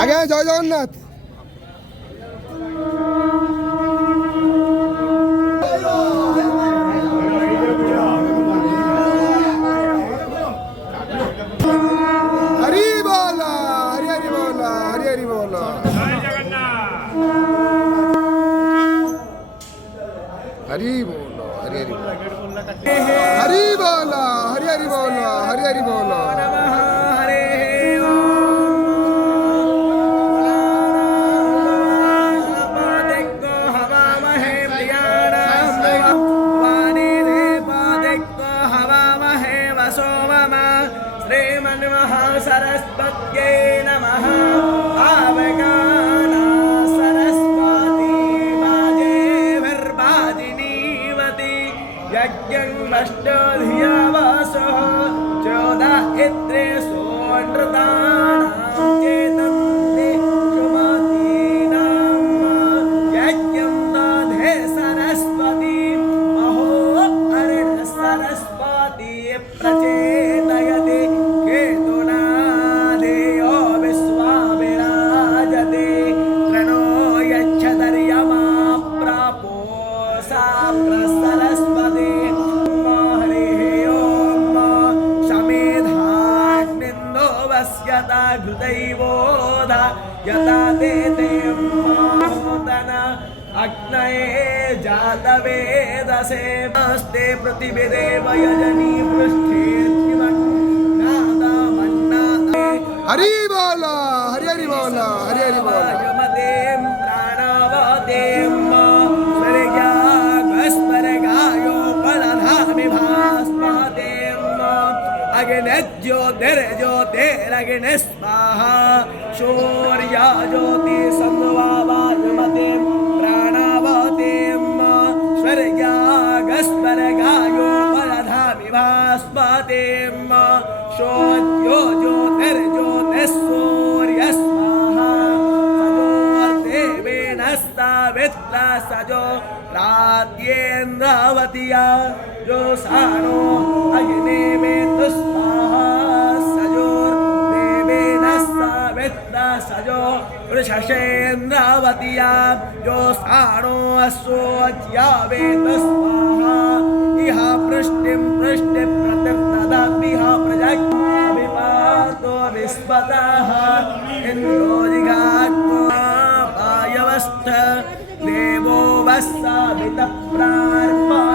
আগে জয় জগন্নাথ। হরি বল হরি হরি বল হরি হরি বল। हरी बोलो हरी हरी हरी बोलो हरी हरी बोलो हरी हरी बोलो। सरस्वत्यै नमः। यज्ञमष्टधियावासः चोदा इत्रे सोनृतानां चेतन्ते सुमतीनां यज्ञं दधे सरस्वती महो अरिण सरस्वती प्रचेतयते केतुना देयो विश्वा विराजते प्रणो यच्छतर्यमा प्रापो सा सरस्वती घृतैवोध यथा ते मोदन अग्नये जातवेदसे नमस्ते प्रतिविदेव यजनी पृष्ठे हरि बोलो हरि हरि बोलो हरि हरि बोलो। यमतें प्राणवतें स्वर्गायो बलधामि भास्मतें अग्निज्योतिर्ज्योतिरग्नि स्वाहा शौर्या ज्योति संवावायमतिं प्राणावतिं स्वर्गायो बलधामि भास्मतिं शोत्यो ज्योतिर्ज्योतिस्सूर्य स्वाहा सजोर्देवेन सावित्रा सजो रात्येन्द्रावत्या जो सानो अग्निवेतु स्वाहा सजोर्देवेन सावित्रा सजो वृषशेन्द्रावत्या जो सानो अस्वत्यावेतु स्वाहा इह पृष्टिं प्रतिर्ददामिह प्रजग्भिपातो विस्पतः इन्द्रो जिगात्मा पायवस्थ देवो वस्सामितः प्रार्पः